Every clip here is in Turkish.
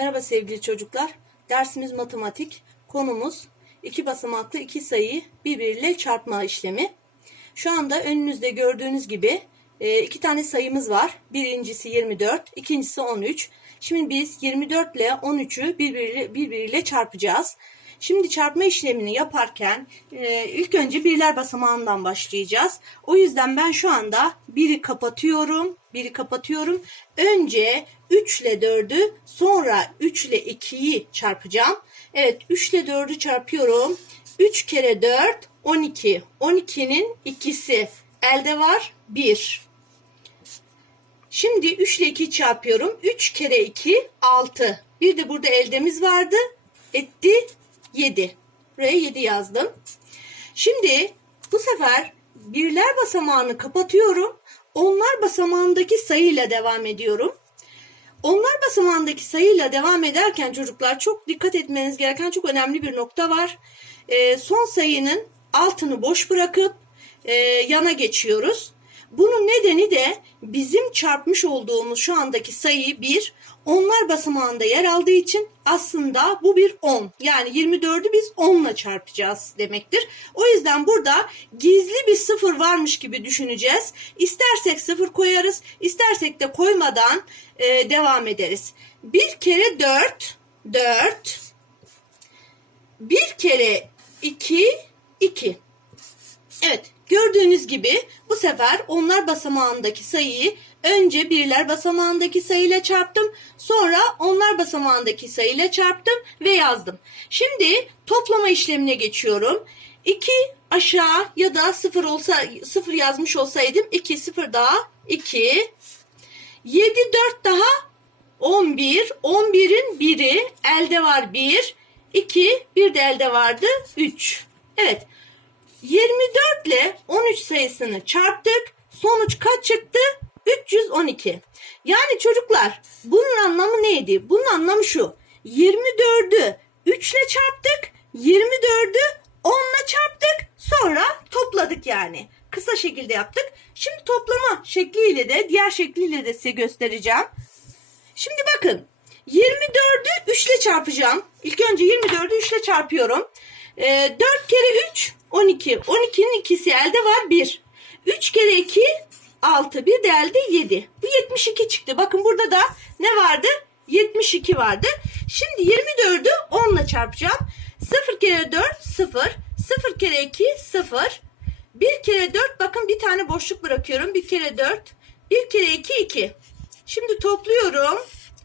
Merhaba sevgili çocuklar. Dersimiz matematik. Konumuz iki basamaklı iki sayıyı birbiriyle çarpma işlemi. Şu anda önünüzde gördüğünüz gibi e, iki tane sayımız var. Birincisi 24, ikincisi 13. Şimdi biz 24 ile 13'ü birbiriyle, birbiriyle çarpacağız. Şimdi çarpma işlemini yaparken e, ilk önce birler basamağından başlayacağız. O yüzden ben şu anda biri kapatıyorum, biri kapatıyorum. Önce 3 ile 4'ü sonra 3 ile 2'yi çarpacağım. Evet 3 ile 4'ü çarpıyorum. 3 kere 4 12. 12'nin ikisi elde var 1. Şimdi 3 ile 2 çarpıyorum. 3 kere 2 6. Bir de burada eldemiz vardı. Etti 7. Buraya 7 yazdım. Şimdi bu sefer birler basamağını kapatıyorum. Onlar basamağındaki sayıyla devam ediyorum. Onlar basamağındaki sayıyla devam ederken çocuklar çok dikkat etmeniz gereken çok önemli bir nokta var. Ee, son sayının altını boş bırakıp e, yana geçiyoruz. Bunun nedeni de bizim çarpmış olduğumuz şu andaki sayı 1 onlar basamağında yer aldığı için aslında bu bir 10. Yani 24'ü biz 10 ile çarpacağız demektir. O yüzden burada gizli bir sıfır varmış gibi düşüneceğiz. İstersek sıfır koyarız, istersek de koymadan e, devam ederiz. Bir kere 4, 4. Bir kere 2, 2. Evet gördüğünüz gibi bu sefer onlar basamağındaki sayıyı önce birler basamağındaki sayıyla çarptım. Sonra onlar basamağındaki sayıyla çarptım ve yazdım. Şimdi toplama işlemine geçiyorum. 2 aşağı ya da 0 olsa 0 yazmış olsaydım 2 0 daha 2 7 4 daha 11 11'in biri elde var 1 2 bir de elde vardı 3. Evet 24 ile 13 sayısını çarptık. Sonuç kaç çıktı? 312. Yani çocuklar bunun anlamı neydi? Bunun anlamı şu. 24'ü 3 ile çarptık. 24'ü 10 ile çarptık. Sonra topladık yani. Kısa şekilde yaptık. Şimdi toplama şekliyle de diğer şekliyle de size göstereceğim. Şimdi bakın 24'ü 3 ile çarpacağım. İlk önce 24'ü 3 ile çarpıyorum. Ee, 4 kere 3 12. 12'nin ikisi elde var 1. 3 kere 2 6. Bir de elde 7. Bu 72 çıktı. Bakın burada da ne vardı? 72 vardı. Şimdi 24'ü 10 ile çarpacağım. 0 kere 4 0. 0 kere 2 0. 1 kere 4 bakın bir tane boşluk bırakıyorum. 1 kere 4. 1 kere 2 2. Şimdi topluyorum.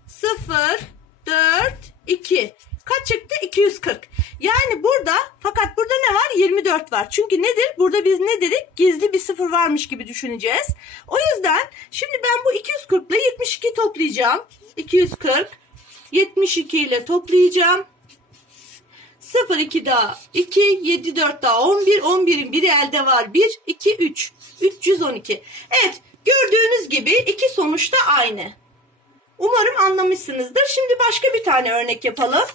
0 4 2. Kaç çıktı? 240. Yani burada fakat burada ne var? 24 var. Çünkü nedir? Burada biz ne dedik? Gizli bir sıfır varmış gibi düşüneceğiz. O yüzden şimdi ben bu 240 ile 72 toplayacağım. 240 72 ile toplayacağım. 0 2 daha 2 7 4 daha 11 11'in biri elde var 1 2 3 312. Evet gördüğünüz gibi iki sonuç da aynı. Umarım anlamışsınızdır. Şimdi başka bir tane örnek yapalım.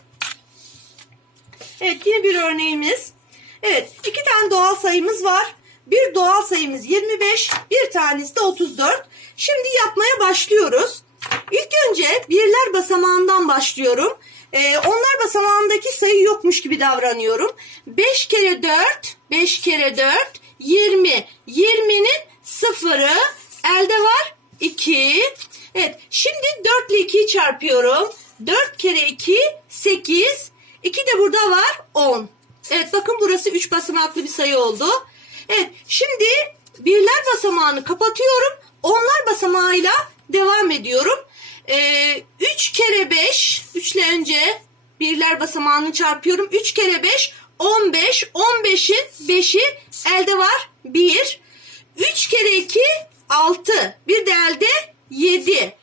Evet yine bir örneğimiz. Evet iki tane doğal sayımız var. Bir doğal sayımız 25, bir tanesi de 34. Şimdi yapmaya başlıyoruz. İlk önce birler basamağından başlıyorum. Ee, onlar basamağındaki sayı yokmuş gibi davranıyorum. 5 kere 4, 5 kere 4, 20. 20'nin sıfırı elde var 2. Evet şimdi 4 ile 2'yi çarpıyorum. 4 kere 2 8. 2 de burada var 10. Evet bakın burası 3 basamaklı bir sayı oldu. Evet şimdi birler basamağını kapatıyorum. Onlar basamağıyla devam ediyorum. Ee, 3 kere 5 3 ile önce birler basamağını çarpıyorum. 3 kere 5 15. 15'in 5'i elde var 1. 3 kere 2 6. Bir de elde 7.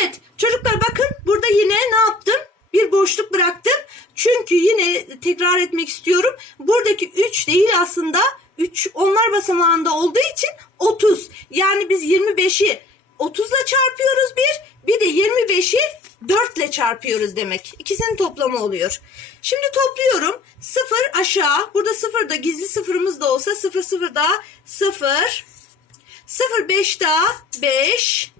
Evet çocuklar bakın burada yine ne yaptım? Bir boşluk bıraktım. Çünkü yine tekrar etmek istiyorum. Buradaki 3 değil aslında 3 onlar basamağında olduğu için 30. Yani biz 25'i 30 ile çarpıyoruz bir. Bir de 25'i 4 ile çarpıyoruz demek. İkisinin toplamı oluyor. Şimdi topluyorum. 0 aşağı. Burada 0 da gizli sıfırımız da olsa 0 0 daha 0. 0 5 daha 5.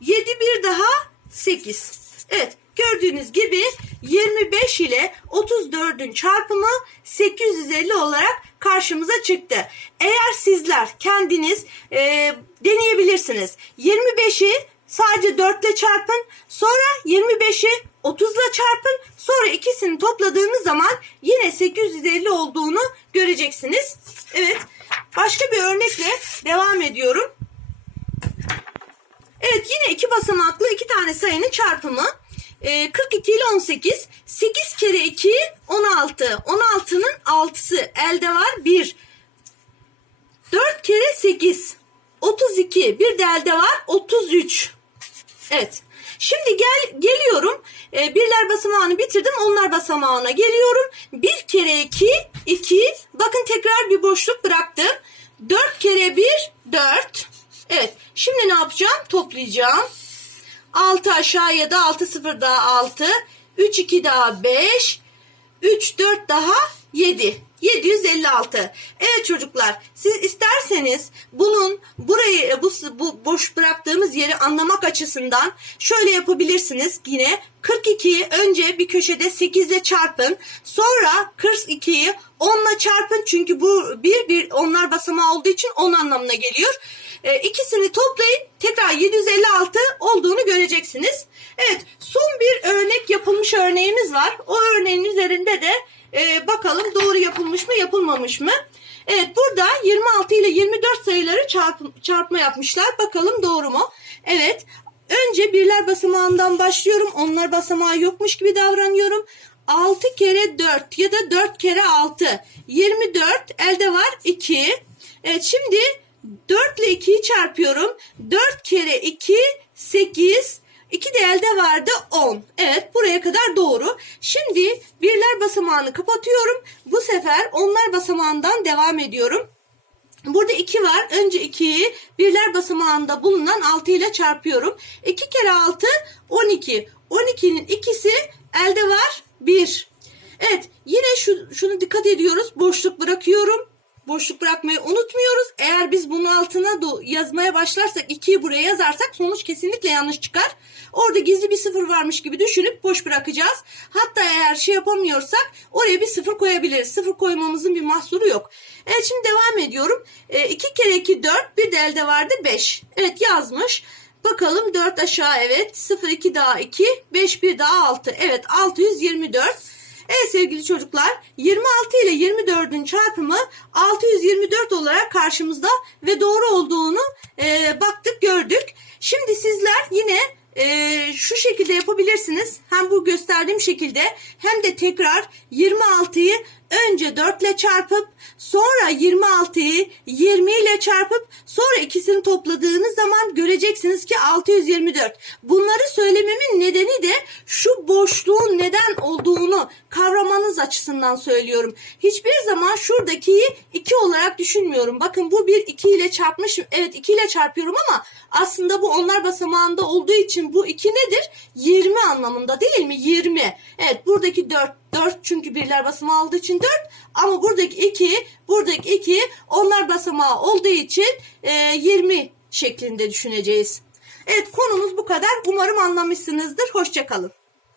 7 bir daha 8. Evet gördüğünüz gibi 25 ile 34'ün çarpımı 850 olarak karşımıza çıktı. Eğer sizler kendiniz e, deneyebilirsiniz. 25'i sadece 4 ile çarpın. Sonra 25'i 30 ile çarpın. Sonra ikisini topladığınız zaman yine 850 olduğunu göreceksiniz. Evet. Başka bir örnekle devam ediyorum. Evet yine iki basamaklı iki tane sayının çarpımı. Ee, 42 ile 18. 8 kere 2 16. 16'nın 6'sı elde var 1. 4 kere 8 32. Bir de elde var 33. Evet. Şimdi gel geliyorum. Ee, birler basamağını bitirdim. Onlar basamağına geliyorum. 1 kere 2 2. Bakın tekrar bir boşluk bıraktım. 4 kere 1 4. Evet. Şimdi ne yapacağım? Toplayacağım. 6 aşağıya da 6 0 daha 6. 3 2 daha 5. 3 4 daha 7. 756. Evet çocuklar siz isterseniz bunun burayı bu, bu boş bıraktığımız yeri anlamak açısından şöyle yapabilirsiniz yine 42'yi önce bir köşede 8 ile çarpın. Sonra 42'yi 10 ile çarpın. Çünkü bu bir bir onlar basamağı olduğu için 10 anlamına geliyor. E, ikisini toplayın. Tekrar 756 olduğunu göreceksiniz. Evet son bir örnek yapılmış örneğimiz var. O örneğin üzerinde de e, bakalım doğru yapılmış mı yapılmamış mı? Evet burada 26 ile 24 sayıları çarp, çarpma yapmışlar. Bakalım doğru mu? Evet önce birler basamağından başlıyorum. Onlar basamağı yokmuş gibi davranıyorum. 6 kere 4 ya da 4 kere 6. 24 elde var 2. Evet şimdi 4 ile 2'yi çarpıyorum. 4 kere 2 8. 2 de elde vardı 10. Evet buraya kadar doğru. Şimdi birler basamağını kapatıyorum. Bu sefer onlar basamağından devam ediyorum. Burada 2 var. Önce 2'yi birler basamağında bulunan 6 ile çarpıyorum. 2 kere 6 12. 12'nin ikisi elde var 1. Evet yine şu, şunu dikkat ediyoruz. Boşluk bırakıyorum. Boşluk bırakmayı unutmuyoruz. Eğer biz bunun altına yazmaya başlarsak 2'yi buraya yazarsak sonuç kesinlikle yanlış çıkar. Orada gizli bir sıfır varmış gibi düşünüp boş bırakacağız. Hatta eğer şey yapamıyorsak oraya bir sıfır koyabiliriz. Sıfır koymamızın bir mahsuru yok. Evet şimdi devam ediyorum. 2 kere 2 4 bir de elde vardı 5. Evet yazmış. Bakalım 4 aşağı evet. 0 2 daha 2 5 1 daha 6. Evet 624. Evet sevgili çocuklar 26 ile 24'ün çarpımı 624 olarak karşımızda ve doğru olduğunu e, baktık gördük. Şimdi sizler yine e, şu şekilde yapabilirsiniz. Hem bu gösterdiğim şekilde hem de tekrar 26'yı önce 4 ile çarpıp sonra 26'yı 20 ile çarpıp sonra ikisini topladığınız zaman göreceksiniz ki 624. Bunları söylememin nedeni de şu boşluğun neden olduğunu kavramanız açısından söylüyorum. Hiçbir zaman şuradakiyi 2 olarak düşünmüyorum. Bakın bu bir 2 ile çarpmışım. Evet 2 ile çarpıyorum ama aslında bu onlar basamağında olduğu için bu 2 nedir? 20 anlamında değil mi? 20. Evet buradaki 4 4 çünkü birler basamağı olduğu için 4 ama buradaki 2 buradaki 2 onlar basamağı olduğu için e, 20 şeklinde düşüneceğiz. Evet konumuz bu kadar. Umarım anlamışsınızdır. Hoşçakalın.